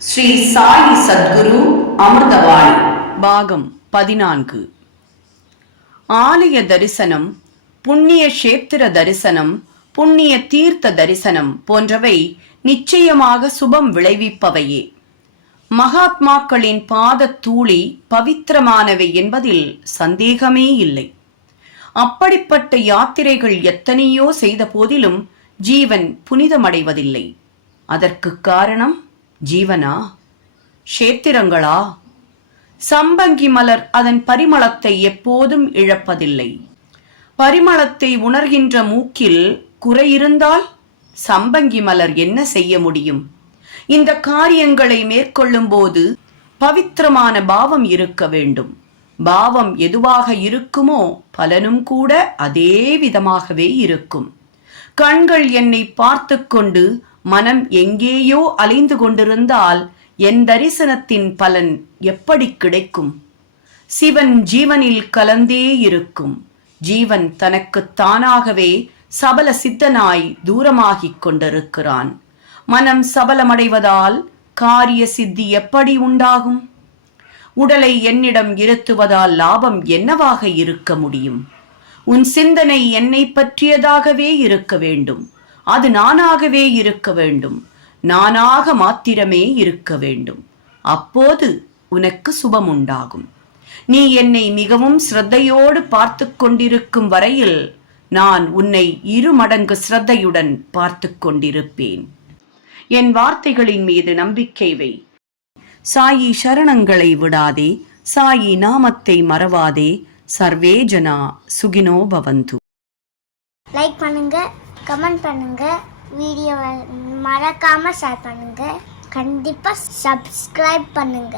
ஸ்ரீ சாயி சத்குரு அமிர்தவாணி பாகம் பதினான்கு. ஆலய தரிசனம் புண்ணிய கஷேத்திர தரிசனம் புண்ணிய தீர்த்த தரிசனம் போன்றவை நிச்சயமாக சுபம் விளைவிப்பவையே. மகாத்மாக்களின் பாத தூளி பவித்திரமானவை என்பதில் சந்தேகமே இல்லை. அப்படிப்பட்ட யாத்திரைகள் எத்தனையோ செய்த போதிலும் ஜீவன் புனிதமடைவதில்லை. அதற்கு காரணம்? ஜீவனா? க்ஷேத்திரங்களா? சம்பங்கி மலர் அதன் பரிமளத்தை எப்போதும் இழப்பதில்லை. பரிமளத்தை உணர்கின்ற மூக்கில் குறை இருந்தால் சம்பங்கி மலர் என்ன செய்ய முடியும்? இந்த காரியங்களை மேற்கொள்ளும் போது பவித்திரமான பாவம் இருக்க வேண்டும். பாவம் எதுவாக இருக்குமோ பலனும் கூட அதே விதமாகவே இருக்கும். கண்கள் என்னை பார்த்து கொண்டு மனம் எங்கேயோ அலைந்து கொண்டிருந்தால் என் தரிசனத்தின் பலன் எப்படி கிடைக்கும்? சிவன் ஜீவனில் கலந்தே இருக்கும். ஜீவன் தனக்கு தானாகவே சபல சித்தனாய் தூரமாகிக் கொண்டிருக்கிறான். மனம் சபலமடைவதால் காரிய சித்தி எப்படி உண்டாகும்? உடலை என்னிடம் இருத்துவதால் லாபம் என்னவாக இருக்க முடியும்? உன் சிந்தனை என்னை பற்றியதாகவே இருக்க வேண்டும். அது நானாகவே இருக்க வேண்டும். நானாக மாத்திரமே இருக்க வேண்டும். அப்போது உனக்கு சுபம் உண்டாகும் நீ என்னை மிகவும் சிரத்தையோடு பார்த்து கொண்டிருக்கும் வரையில் நான் உன்னை இரு மடங்கு ஸ்ரத்தையுடன் பார்த்து கொண்டிருப்பேன். என் வார்த்தைகளின் மீது நம்பிக்கை வை. சாயி சரணங்களை விடாதே. சாயி நாமத்தை மறவாதே. சர்வே ஜனா சுகினோ பவந்து. லைக் பண்ணுங்க. கமெண்ட் பண்ணுங்க. வீடியோவை மறக்காம ஷேர் பண்ணுங்க. கண்டிப்பா சப்ஸ்கிரைப் பண்ணுங்க.